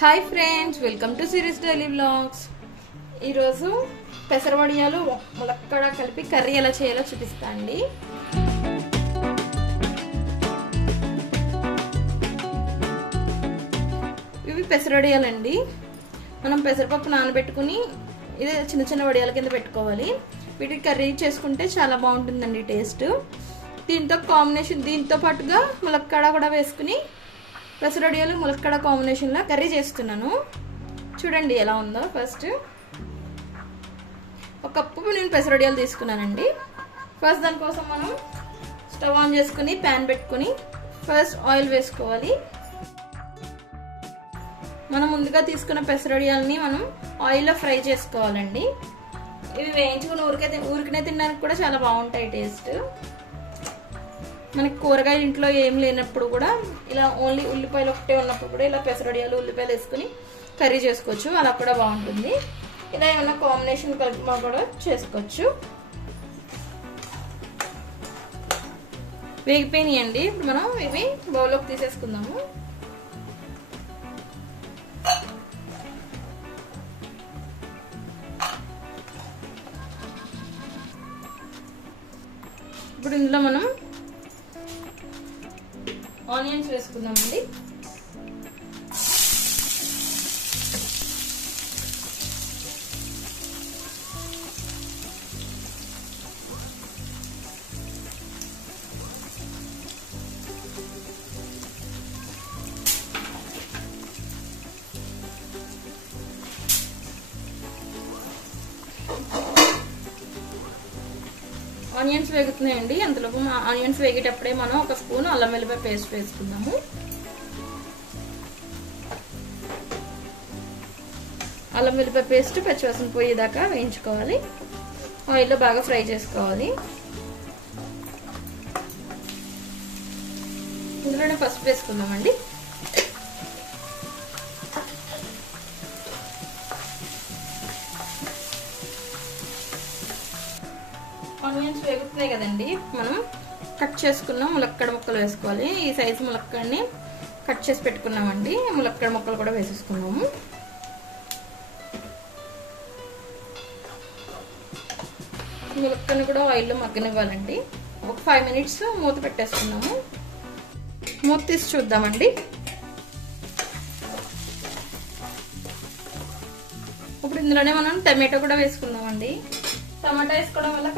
Hi friends, welcome to series daily vlogs. ఈరోజు పెసరవడియాలు ములక్కడ కలిపి curry ఎలా చేయాలో చూపిస్తా అండి. ఇవి పెసరవడియాలండి. మనం పెసరపప్పు నానబెట్టుకుని ఇది చిన్న చిన్న వడియాల కింద పెట్టుకోవాలి. వీటికి కర్రీ చేసుకుంటే చాలా బాగుంటుందండి టేస్ట్. దీంతో కాంబినేషన్ దీంతో పాటుగా ములక్కడ కూడా వేసుకుని పెసరవడియాలు ములక్కడ కాంబినేషన్లో కర్రీ చేస్తున్నాను. చూడండి ఎలా ఉందో. ఫస్ట్ ఒక కప్పు నేను పెసరవడియాలు తీసుకున్నానండి. ఫస్ట్ దానికోసం మనం స్టవ్ ఆన్ చేసుకుని ప్యాన్ పెట్టుకుని ఫస్ట్ ఆయిల్ వేసుకోవాలి. మనం ముందుగా తీసుకున్న పెసరవడియాలని మనం ఆయిల్లో ఫ్రై చేసుకోవాలండి. ఇవి వేయించుకుని ఊరికనే తినడానికి కూడా చాలా బాగుంటాయి టేస్ట్. మనకి కూరగాయలు ఇంట్లో ఏం లేనప్పుడు కూడా ఇలా ఓన్లీ ఉల్లిపాయలు ఒకటే ఉన్నప్పుడు కూడా ఇలా పెసరవడియాలు ఉల్లిపాయలు వేసుకుని కర్రీ చేసుకోవచ్చు. అలా కూడా బాగుంటుంది. ఇలా ఏమైనా కాంబినేషన్ కలిపి కూడా చేసుకోవచ్చు. వేగిపోయినాయండి. ఇప్పుడు మనం ఇవి బౌల్లోకి తీసేసుకుందాము. ఇప్పుడు ఇందులో మనం ఆనియన్స్ వేసుకుందామండి. ఆనియన్స్ వేగుతున్నాయండి. అంతలోపు ఆనియన్స్ వేగేటప్పుడే మనం ఒక స్పూన్ అల్లం వెల్లిపాయ పేస్ట్ వేసుకుందాము. అల్లం వెల్లిపాయ పేస్ట్ పచ్చివాసన పోయేదాకా వేయించుకోవాలి. ఆయిల్లో బాగా ఫ్రై చేసుకోవాలి. ఇందులోనే పసుపు వేసుకుందామండి. ఆనియన్స్ వేగుతున్నాయి కదండి. మనం కట్ చేసుకున్న ములక్కడ ముక్కలు వేసుకోవాలి. ఈ సైజు ములక్కడిని కట్ చేసి పెట్టుకున్నామండి. ములక్కడ ముక్కలు కూడా వేసేసుకున్నాము. ములక్కని కూడా ఆయిల్లో మగ్గనివ్వాలండి. ఒక 5 మినిట్స్ మూత పెట్టేసుకున్నాము. మూత తీసి చూద్దామండి. ఇప్పుడు ఇందులోనే మనం టమాటో కూడా వేసుకుందామండి. టమాటా వేసుకోవడం వల్ల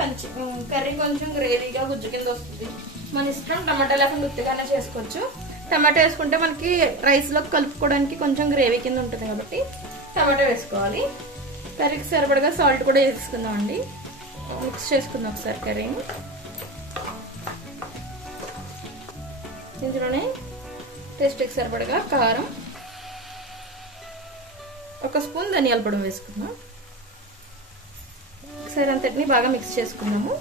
కర్రీ కొంచెం గ్రేవీగా గుజ్జు కింద వస్తుంది. మన ఇష్టం. టమాటా లేకుండా ఉత్తిగానే చేసుకోవచ్చు. టమాటా వేసుకుంటే మనకి రైస్లో కలుపుకోవడానికి కొంచెం గ్రేవీ కింద ఉంటుంది కాబట్టి టమాటా వేసుకోవాలి. కర్రీకి సరిపడగా సాల్ట్ కూడా వేసుకుందామండి. మిక్స్ చేసుకుందాం ఒకసారి కర్రీని. ఇందులోనే టేస్ట్కి సరిపడగా కారం, ఒక స్పూన్ ధనియాల పొడి వేసుకుందాం. ఒకసారి అంతటిని బాగా మిక్స్ చేసుకుందాము.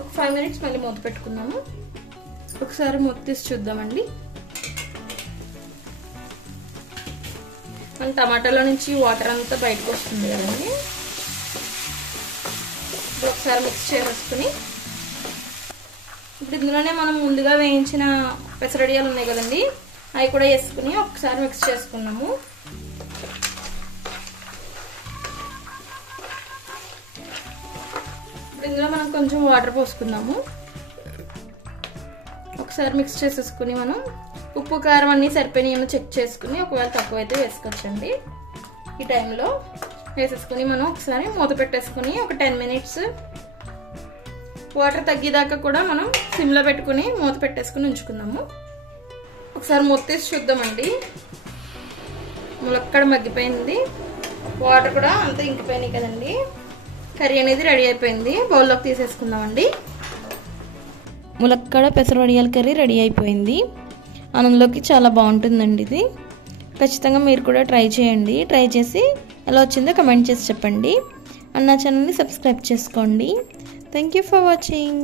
ఒక 5 మినిట్స్ మళ్ళీ మూత పెట్టుకుందాము. ఒకసారి మూత తీసి చూద్దామండి. మన టమాటాలో నుంచి వాటర్ అంతా బయటకు వస్తుంది కదండి. ఇప్పుడు ఒకసారి మిక్స్ చేసేసుకుని ఇప్పుడు ఇందులోనే మనం ముందుగా వేయించిన పెసరవడియాలు ఉన్నాయి కదండి, అవి కూడా వేసుకుని ఒకసారి మిక్స్ చేసుకున్నాము. ఇప్పుడు ఇందులో మనం కొంచెం వాటర్ పోసుకుందాము. ఒకసారి మిక్స్ చేసేసుకుని మనం ఉప్పు కారం అన్నీ సరిపోయినాయేమో చెక్ చేసుకుని ఒకవేళ తక్కువైతే వేసుకోవచ్చండి. ఈ టైంలో వేసేసుకుని మనం ఒకసారి మూత పెట్టేసుకుని ఒక 10 మినిట్స్ వాటర్ తగ్గేదాకా కూడా మనం సిమ్లో పెట్టుకుని మూత పెట్టేసుకుని ఉంచుకుందాము. ఒకసారి మూత తీసి చూద్దామండి. ములక్కడ మగ్గిపోయింది. వాటర్ కూడా అంతా ఇంకిపోయినాయి కదండి. కర్రీ అనేది రెడీ అయిపోయింది. బౌల్లోకి తీసేసుకుందామండి. ములక్కడ పెసరవడియాల కర్రీ రెడీ అయిపోయింది. అన్నంలోకి చాలా బాగుంటుందండి ఇది. ఖచ్చితంగా మీరు కూడా ట్రై చేయండి. ట్రై చేసి ఎలా వచ్చిందో కమెంట్ చేసి చెప్పండి. నా ఛానల్ని సబ్స్క్రైబ్ చేసుకోండి. Thank you for watching.